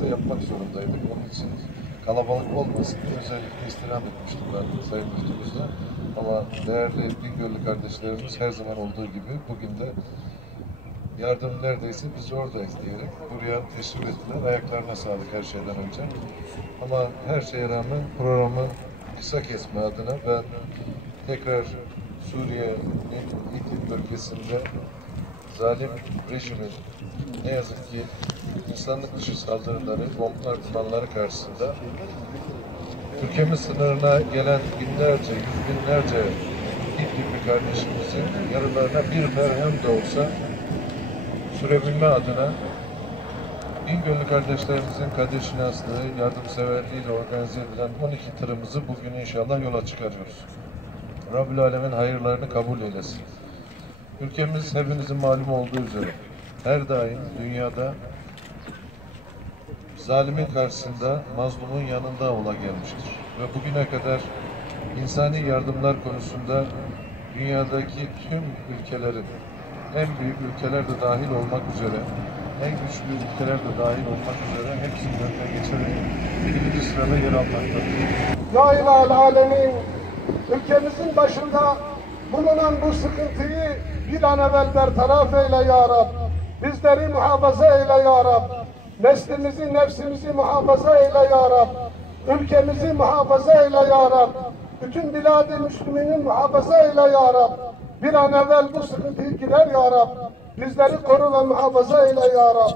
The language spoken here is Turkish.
da yapmak zorundaydık. Onun için kalabalık olmasın diye özellikle istirham etmiştim ben Sayın Müftümüzle. Ama değerli Bingöl'lü kardeşlerimiz her zaman olduğu gibi bugün de yardım neredeyse biz oradayız diyerek buraya teşrif ettiler. Ayaklarına sağlık her şeyden önce. Ama her şeye rağmen programı kısa kesme adına ben tekrar Suriye'nin İdlib bölgesinde zalim rejimin ne yazık ki insanlık dışı saldırıları, bombardmanları karşısında ülkemiz sınırına gelen binlerce, yüz binlerce İdlib'li kardeşimizin yaralarına bir merhem de olsa sürebilme adına Bingöl'lü kardeşlerimizin kadir şinaslığı, yardımseverliğiyle organize edilen 12 tırımızı bugün inşallah yola çıkarıyoruz. Rabbül Alemin hayırlarını kabul eylesin. Ülkemiz hepinizin malum olduğu üzere her daim dünyada zalimin karşısında mazlumun yanında ola gelmiştir. Ve bugüne kadar insani yardımlar konusunda dünyadaki tüm ülkelerin, en büyük ülkeler de dahil olmak üzere, en güçlü ülkeler de dahil olmak üzere hepsinin önüne geçerek birinci sırada yer almaktadır. Ya İlahel Alemin, ülkemizin başında bulunan bu sıkıntıyı bir an evvel bertaraf eyle ya Rab. Bizleri muhafaza eyle ya Rab. Neslimizi, nefsimizi muhafaza eyle ya Rab. Ülkemizi muhafaza eyle ya Rab. Bütün bilad-ı Müslüminin muhafaza eyle ya Rab. Bir an evvel bu sıkıntıyı gider ya Rab. Bizleri koru ve muhafaza eyle ya Rab.